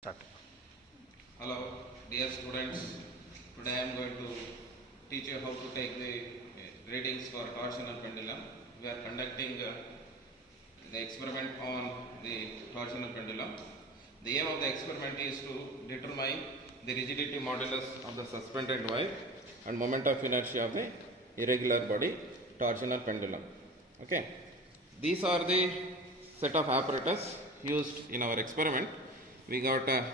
Start. Hello, dear students. Today I am going to teach you how to take the readings for torsional pendulum. We are conducting the experiment on the torsional pendulum. The aim of the experiment is to determine the rigidity modulus of the suspended wire and moment of inertia of the irregular body torsional pendulum. Okay, these are the set of apparatus used in our experiment. We got a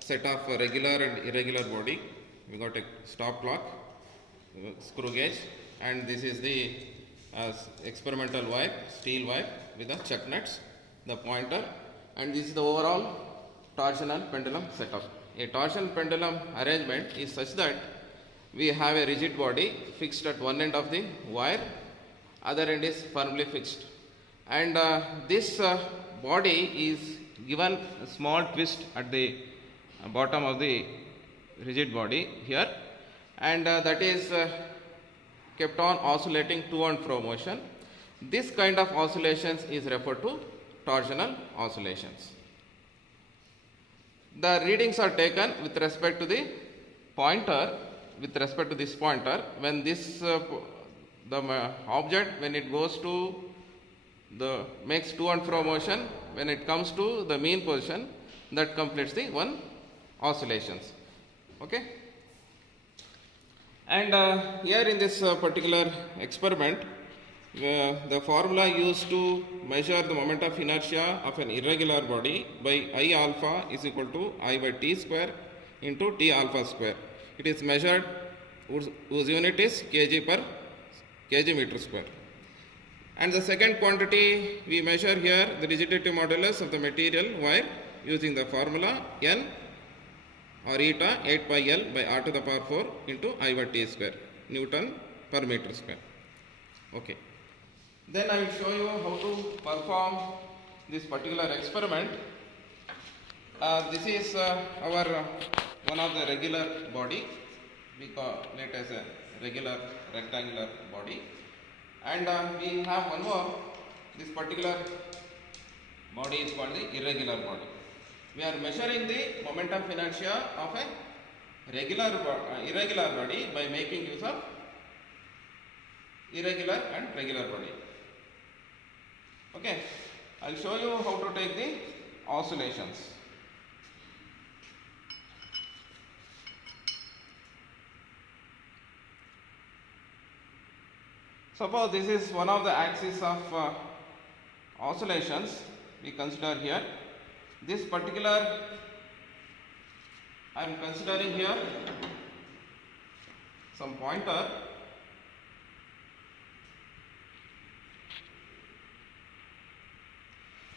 set of regular and irregular body. We got a stop clock, screw gauge, and this is the experimental wire, steel wire with the chuck nuts, the pointer, and this is the overall torsional pendulum setup. A torsion pendulum arrangement is such that we have a rigid body fixed at one end of the wire, other end is firmly fixed, and this body is given a small twist at the bottom of the rigid body here, and that is kept on oscillating to and fro motion. This kind of oscillations is referred to torsional oscillations. The readings are taken with respect to the pointer, with respect to this pointer, when this the object, when it goes to the makes to and fro motion, when it comes to the mean position, that completes the one oscillations. Okay, and here in this particular experiment, the formula used to measure the moment of inertia of an irregular body by I alpha is equal to I by t square into t alpha square. It is measured whose unit is kg per kg meter square. And the second quantity we measure here the rigidity modulus of the material wire using the formula N or eta 8 pi L by r to the power 4 into I by t square Newton per meter square. Okay. Then I will show you how to perform this particular experiment. This is our one of the regular body. We call it as a regular rectangular body. And we have one more, this particular body is called the irregular body. We are measuring the moment of inertia of a irregular body by making use of irregular and regular body. Okay, I will show you how to take the oscillations. Suppose this is one of the axes of oscillations we consider here. This particular, I am considering here some pointer.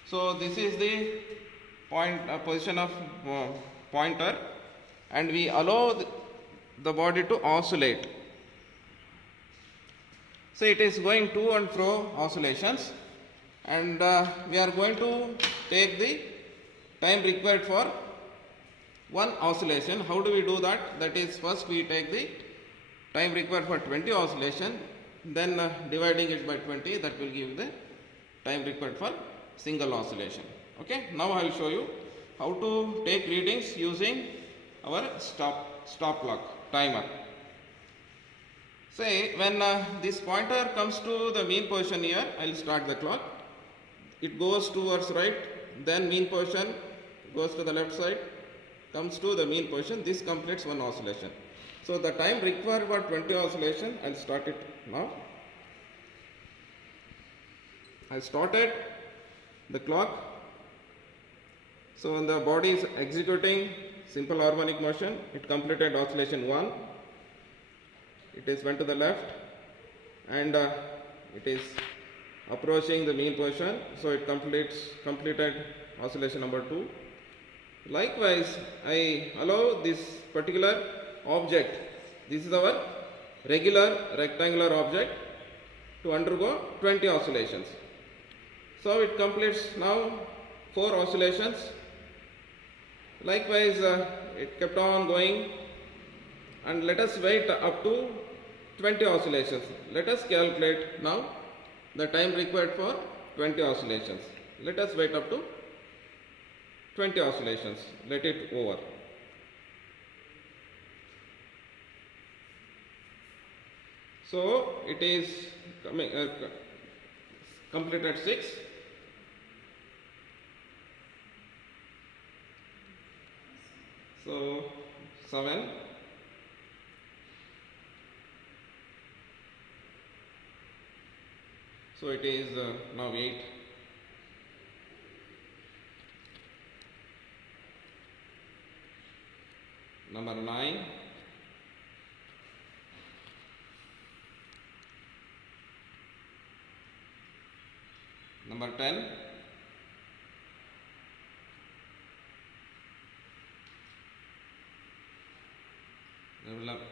So this is the position of pointer, and we allow the body to oscillate. So it is going to and fro oscillations, and we are going to take the time required for one oscillation. How do we do that? That is, first we take the time required for 20 oscillation, then dividing it by 20, that will give the time required for single oscillation. Okay, now I will show you how to take readings using our stop clock timer. Say when this pointer comes to the mean position here, I will start the clock. It goes towards right, then mean position goes to the left side, comes to the mean position. This completes one oscillation. So the time required for 20 oscillation, I will start it now. I started the clock. So when the body is executing simple harmonic motion, it completed oscillation 1. It is went to the left, and it is approaching the mean position, so it completed oscillation number 2. Likewise, I allow this particular object, this is our regular rectangular object, to undergo 20 oscillations. So it completes now 4 oscillations. Likewise, it kept on going, and let us wait up to 20 oscillations. Let us calculate now the time required for 20 oscillations. Let us wait up to 20 oscillations. Let it over. So it is coming complete at 6. So 7. So it is now 8. Number 9. Number 10.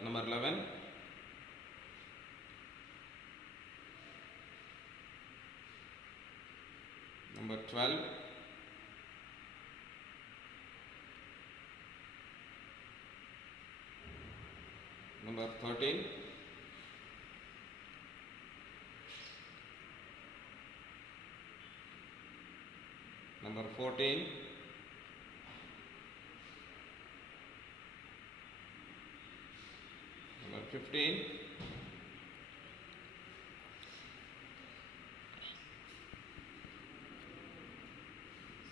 Number 11. Number 12. Number 13. Number 14. Number 15.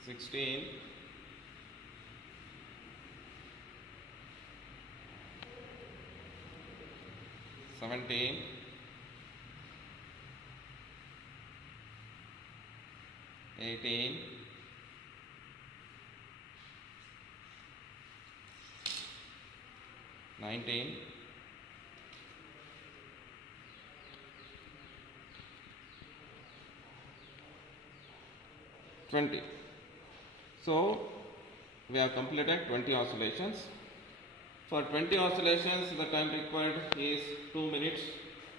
Sixteen, 17, 18, 19, 20. So we have completed 20 oscillations. For 20 oscillations, the time required is 2 minutes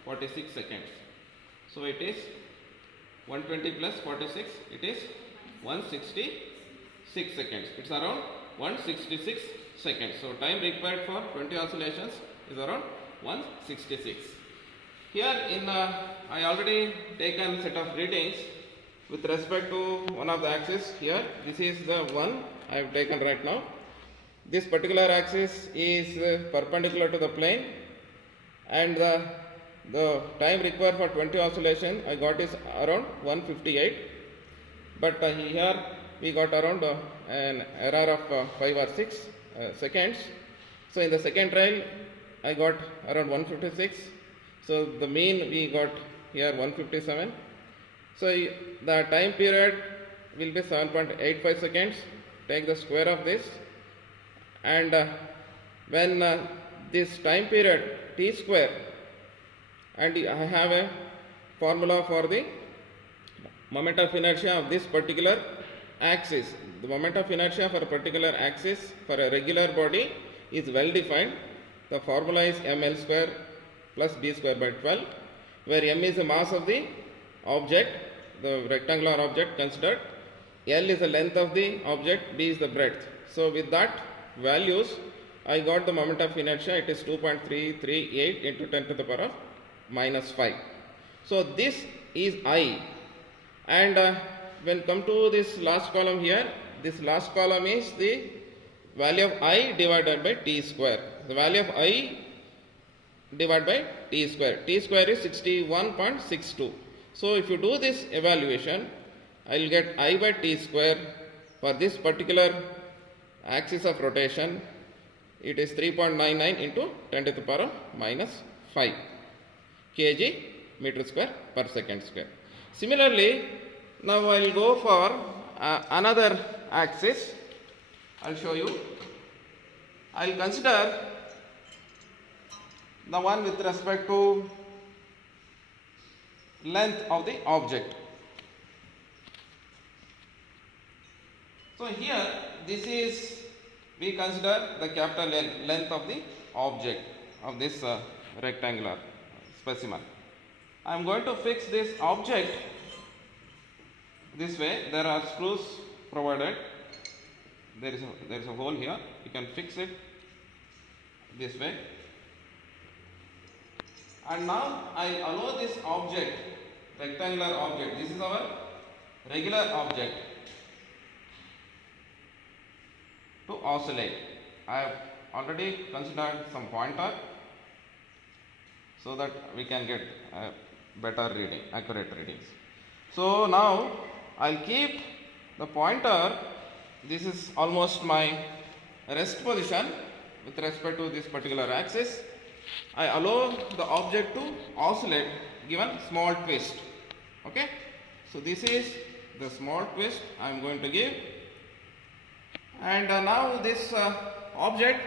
46 seconds. So it is 120 plus 46, it is 166 seconds. It's around 166 seconds. So time required for 20 oscillations is around 166. Here I already taken set of readings with respect to one of the axis here. This is the one I have taken right now. This particular axis is perpendicular to the plane, and the time required for 20 oscillation I got is around 158, but here we got around an error of 5 or 6 seconds. So in the second trial I got around 156. So the mean we got here 157. So the time period will be 7.85 seconds. Take the square of this, and when this time period t square, and I have a formula for the moment of inertia of this particular axis. The moment of inertia for a particular axis for a regular body is well defined. The formula is ml square plus b square by 12, where m is the mass of the object, the rectangular object considered, L is the length of the object, B is the breadth. So with that values I got the moment of inertia. It is 2.338 into 10 to the power of minus 5. So this is I, and when come to this last column here, this last column is the value of I divided by t square. The value of I divided by t square. T square is 61.62. So if you do this evaluation, I will get I by t square for this particular axis of rotation. It is 3.99 into 10 to the power of minus 5 kg meter square per second square. Similarly, now I will go for another axis. I will show you. I will consider the one with respect to length of the object. So here this is, we consider the capital L, length of the object of this rectangular specimen. I am going to fix this object this way. There are screws provided. There is a hole here. You can fix it this way. And now I allow this object, rectangular object. This is our regular object. to oscillate. I have already considered some pointer so that we can get better reading, accurate readings. So now I'll keep the pointer. This is almost my rest position with respect to this particular axis. I allow the object to oscillate given small twist. Okay, so this is the small twist I am going to give, and now this object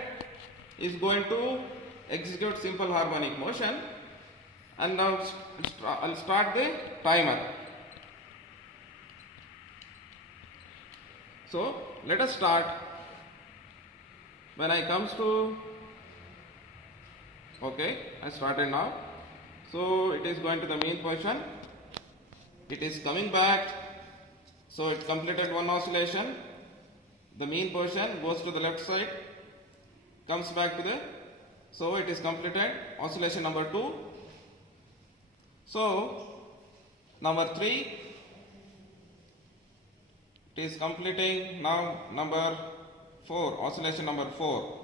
is going to execute simple harmonic motion, and now I'll start the timer. So let us start. When I comes to, okay, I started now. So it is going to the mean position. It is coming back. So it completed one oscillation. The mean position goes to the left side, comes back to the, so it is completed oscillation number 2. So number 3, it is completing now number 4, oscillation number 4.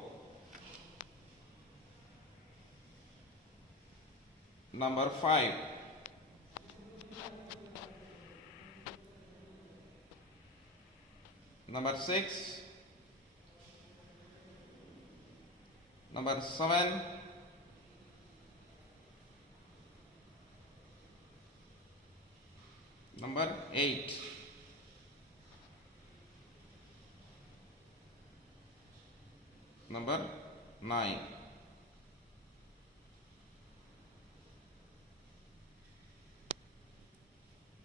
Number 5. Number 6. Number 7. Number 8. Number 9.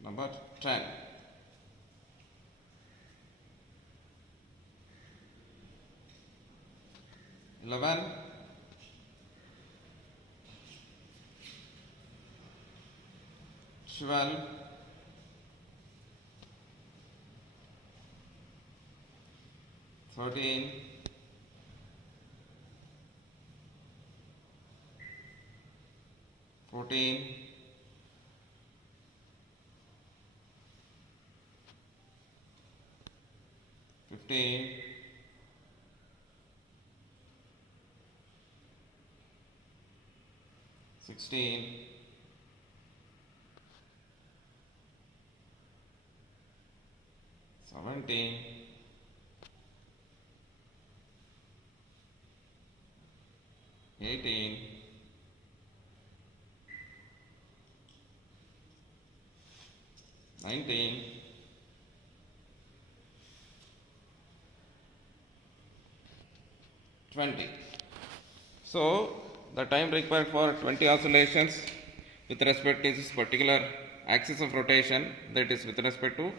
Number 10. Eleven, 12, 13, 14, 15, 16, 17, 18, 19, 20. So the time required for 20 oscillations with respect to this particular axis of rotation, that is with respect to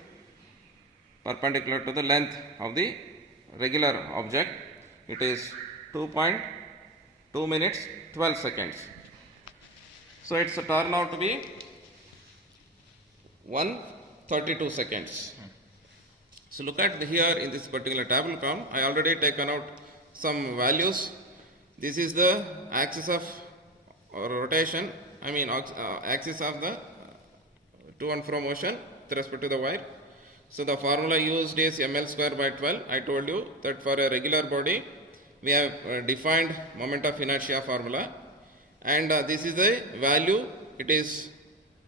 perpendicular to the length of the regular object, it is 2.2 minutes 12 seconds. So it's turn out to be 132 seconds. So look at here in this particular table column, I already taken out some values. This is the axis of rotation, axis of the to and fro motion with respect to the wire. So the formula used is ml square by 12. I told you that for a regular body we have defined moment of inertia formula, and this is the value. It is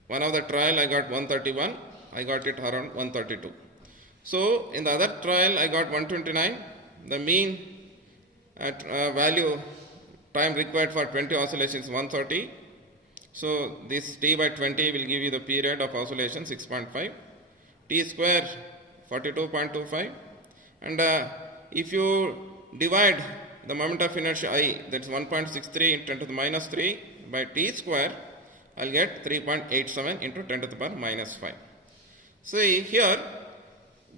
one of the trial I got 131, I got it around 132. So in the other trial I got 129. The mean value time required for 20 oscillations 130. So this t by 20 will give you the period of oscillation 6.5. T square 42.25, and if you divide the moment of inertia I, that's 1.63 into 10 to the minus 3 by t square, I'll get 3.87 into 10 to the power minus 5. See here,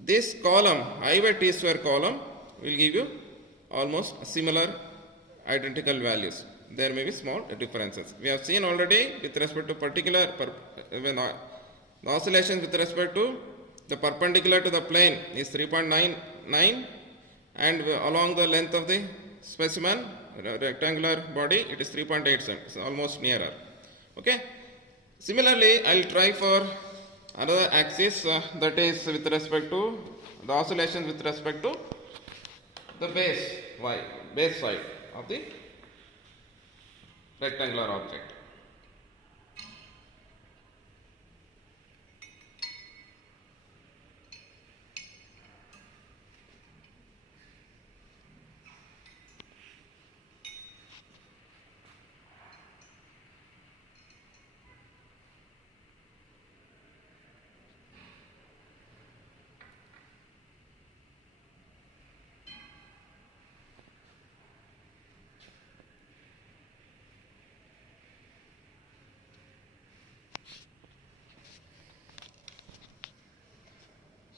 this column I by t square column will give you almost similar identical values. There may be small differences. We have seen already with respect to particular the oscillations with respect to the perpendicular to the plane is 3.99, and along the length of the specimen rectangular body it is 3.87. It's almost nearer. Okay. Similarly, I will try for another axis that is with respect to the oscillations with respect to the base side of the rectangular object.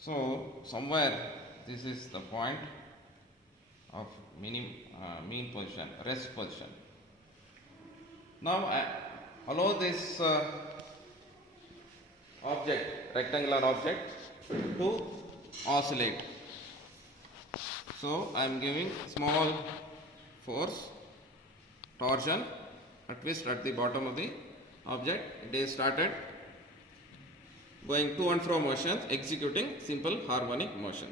So somewhere this is the point of mean position, rest position. Now allow this rectangular object to oscillate. So I am giving small force, torsion, a twist at the bottom of the object. It is started going to and fro motions, executing simple harmonic motion.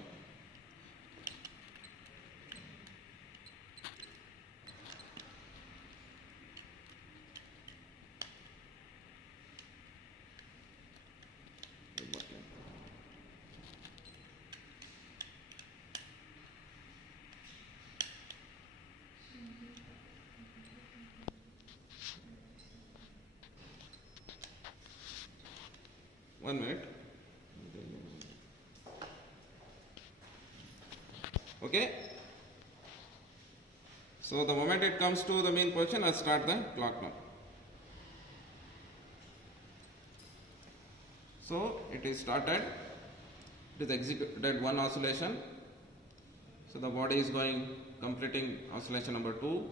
One minute. Okay. So the moment it comes to the mean position, I'll start the clock now. So it is started. It is executed one oscillation. So the body is completing oscillation number 2.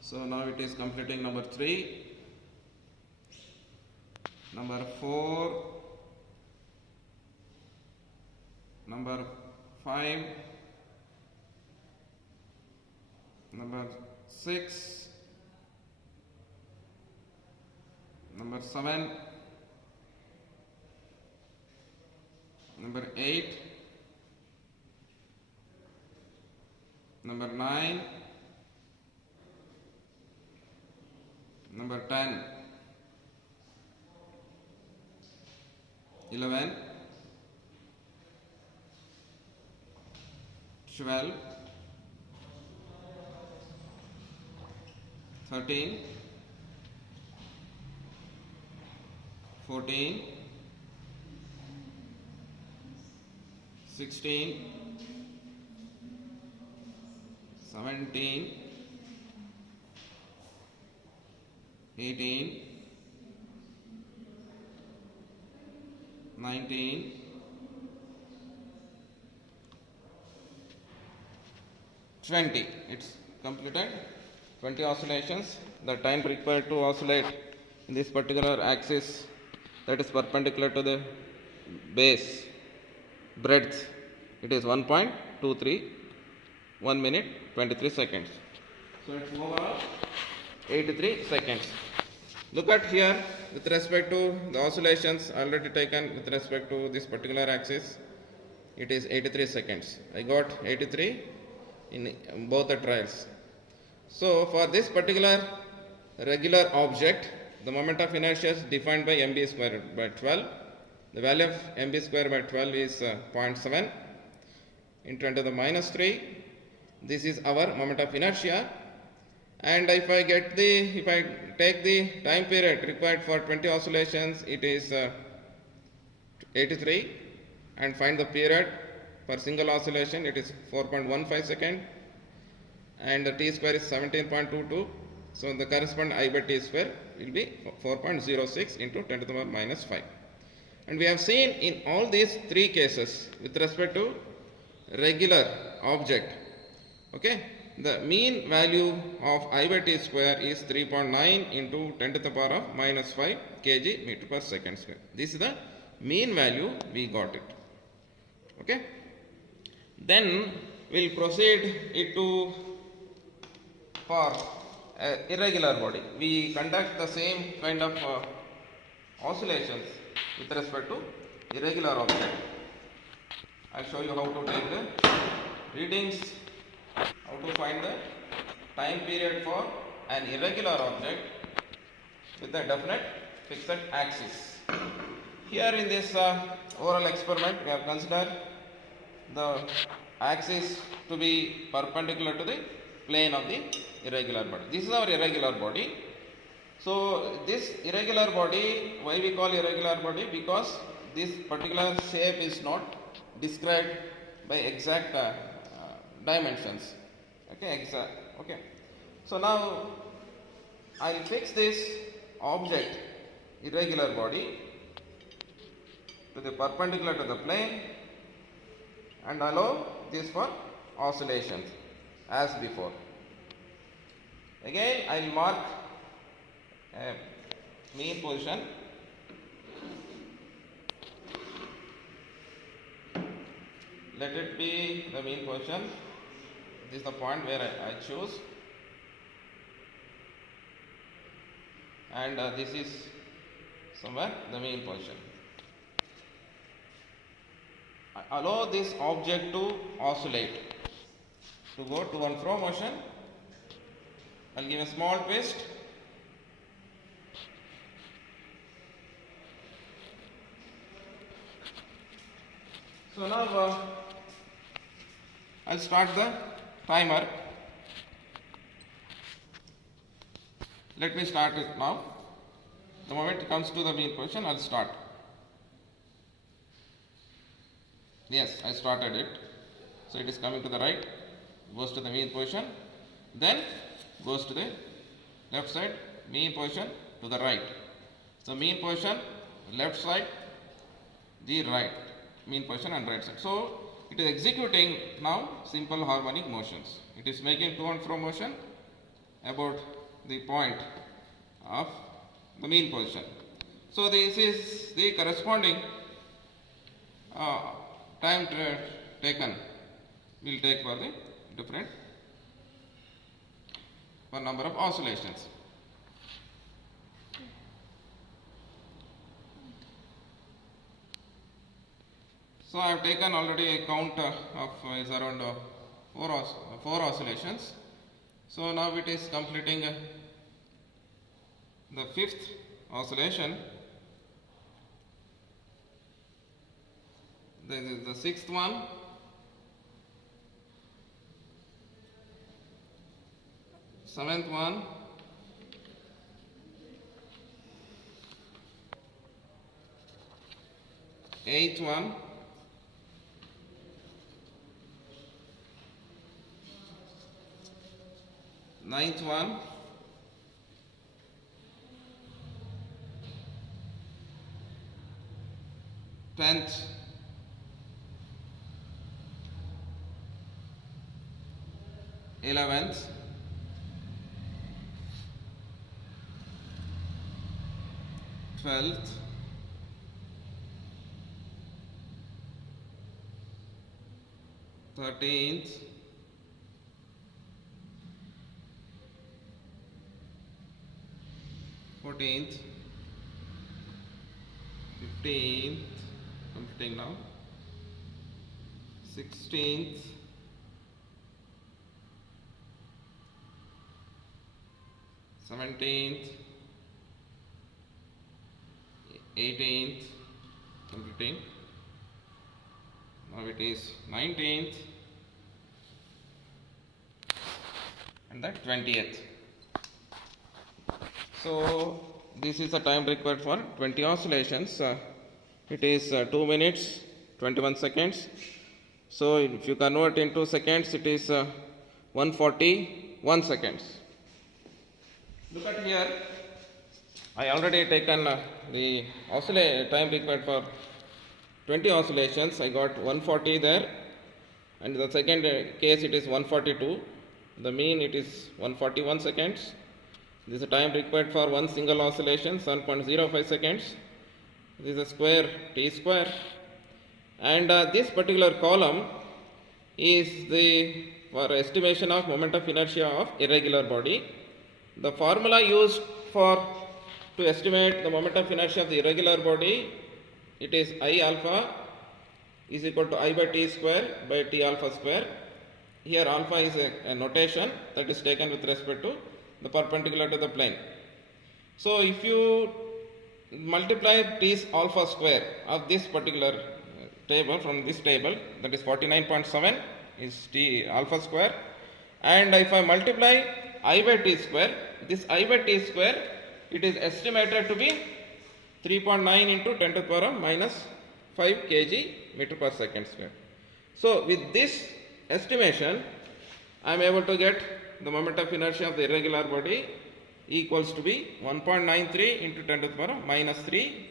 So now it is completing number 3. Number 4, number 5, number 6, number 7, number 8, number 9, number 10, 11, 12, 13, 14, 16, 17, 18, 19, 20. It's completed 20 oscillations. The time required to oscillate in this particular axis, that is perpendicular to the base breadth, it is 1.23, 1 minute 23 seconds. So it's overall 83 seconds. Look at here with respect to the oscillations already taken with respect to this particular axis, it is 83 seconds. I got 83 in both the trials. So for this particular regular object, the moment of inertia is defined by mb square by 12. The value of mb square by 12 is 0.7 into 10 to the minus 3. This is our moment of inertia. And if I take the time period required for 20 oscillations, it is 83, and find the period for single oscillation, it is 4.15 second, and the t square is 17.22. So the corresponding I by t square will be 4.06 into 10 to the minus 5. And we have seen in all these three cases with respect to regular object, okay, the mean value of I by t square is 3.9 into 10 to the power of minus 5 kg meter per second square. This is the mean value, we got it. Okay. Then we will proceed it to for irregular body. We conduct the same kind of oscillations with respect to irregular object. I will show you how to take the readings, how to find the time period for an irregular object with a definite fixed axis. Here in this oral experiment, we have considered the axis to be perpendicular to the plane of the irregular body. This is our irregular body. So this irregular body, why we call irregular body? Because this particular shape is not described by exact dimensions. Okay, okay. So now I will fix this object, irregular body, to the perpendicular to the plane and allow this for oscillations as before. Again I will mark a mean position. Let it be the mean position. This is the point where I choose, and this is somewhere the mean position. I allow this object to oscillate, to go to and fro motion. I'll give a small twist. So now I'll start the timer. Let me start it now. The moment it comes to the mean position, I'll start. Yes, I started it. So it is coming to the right, goes to the mean position, then goes to the left side, mean position to the right. So mean position, left side, the right, mean position and right side. So it is executing now simple harmonic motions. It is making to and fro motion about the point of the mean position. So this is the corresponding time taken will take for the different for number of oscillations. So I have taken already a count of is around 4 oscillations. So now it is completing the 5th oscillation. This is the 6th one. 7th one. 8th one. 9th one. 10th. 11th. 12th. 13th. 14th. 15th. Completing now. 16th. 17th. 18th. Completing. Now it is 19th and the 20th. So this is the time required for 20 oscillations. It is 2 minutes 21 seconds. So if you convert into seconds, it is 141 seconds. Look at here. I already taken the time required for 20 oscillations. I got 140 there, and the second case it is 142. The mean it is 141 seconds. This is the time required for one single oscillation, 7.05 seconds. This is a square t square, and this particular column is the for estimation of moment of inertia of irregular body. The formula used to estimate the moment of inertia of the irregular body, it is I alpha is equal to I by t square by t alpha square. here alpha is a notation that is taken with respect to the perpendicular to the plane. So if you multiply T's alpha square of this particular table from this table, that is 49.7 is T alpha square, and if I multiply I by T square, this I by T square, it is estimated to be 3.9 into 10 to the power of minus 5 kg meter per second square. So with this estimation, I am able to get the moment of inertia of the irregular body equals to be 1.93 into 10 to the power of minus 3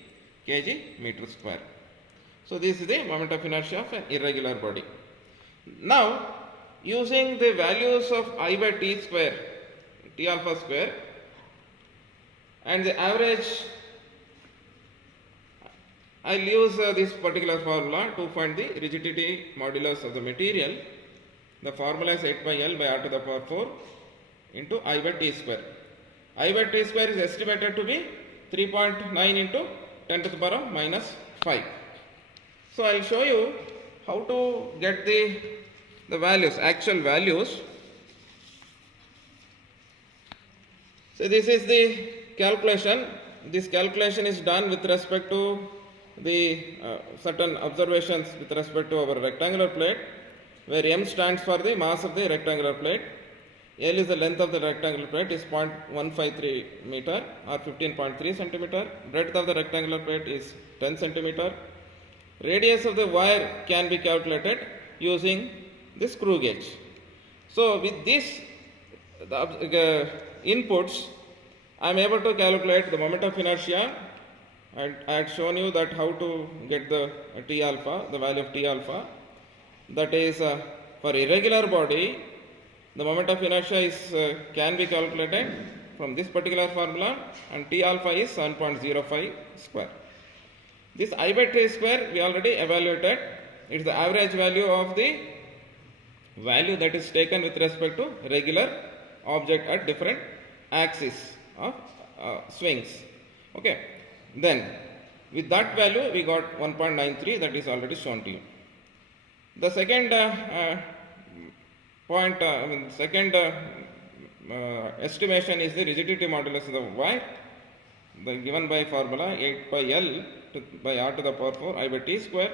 kg meter square. So this is the moment of inertia of an irregular body. Now, using the values of I by T square, T alpha square, and the average, I will use this particular formula to find the rigidity modulus of the material. The formula is 8 by L by R to the power 4 into I by T square. I by T square is estimated to be 3.9 into 10 to the power of minus 5. So I will show you how to get the values, actual values. So this is the calculation. This calculation is done with respect to the certain observations with respect to our rectangular plate, where M stands for the mass of the rectangular plate, L is the length of the rectangular plate is 0.153 meter or 15.3 centimeter, breadth of the rectangular plate is 10 centimeter, radius of the wire can be calculated using the screw gauge. So with this inputs, I am able to calculate the moment of inertia, and I had shown you that how to get the T alpha, the value of T alpha. That is for irregular body, the moment of inertia is can be calculated from this particular formula, and T alpha is 7.05 square. This I by T square we already evaluated. It is the average value of the value that is taken with respect to regular object at different axes of swings. Okay. Then with that value we got 1.93, that is already shown to you. The second estimation is the rigidity modulus of the wire, given by formula 8 by L by R to the power 4 I by T square.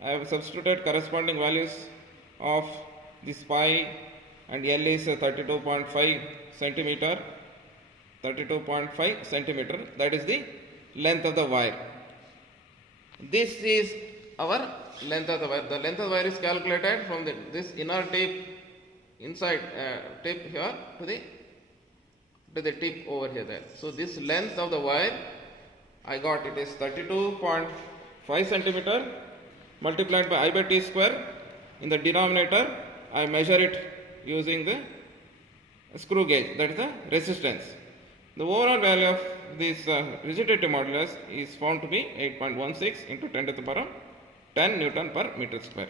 I have substituted corresponding values of this pi, and L is 32.5 centimeter, that is the length of the wire. This is our length of the wire. The length of the wire is calculated from this inner tip, inside tip here to the tip over here there. So this length of the wire, I got it is 32.5 centimeter multiplied by I by T square. In the denominator, I measure it using the screw gauge, that is the resistance. The overall value of this rigidity modulus is found to be 8.16 into 10 to the power of 10 Newton per meter square.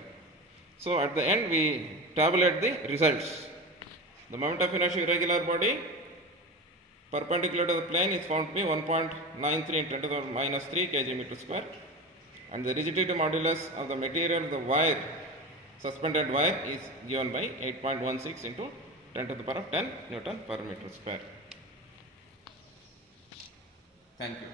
So at the end we tabulate the results. The moment of inertia irregular body perpendicular to the plane is found to be 1.93 into 10 to the power minus 3 kg meter square, and the rigidity modulus of the material of the wire, suspended wire, is given by 8.16 into 10 to the power of 10 Newton per meter square. Thank you.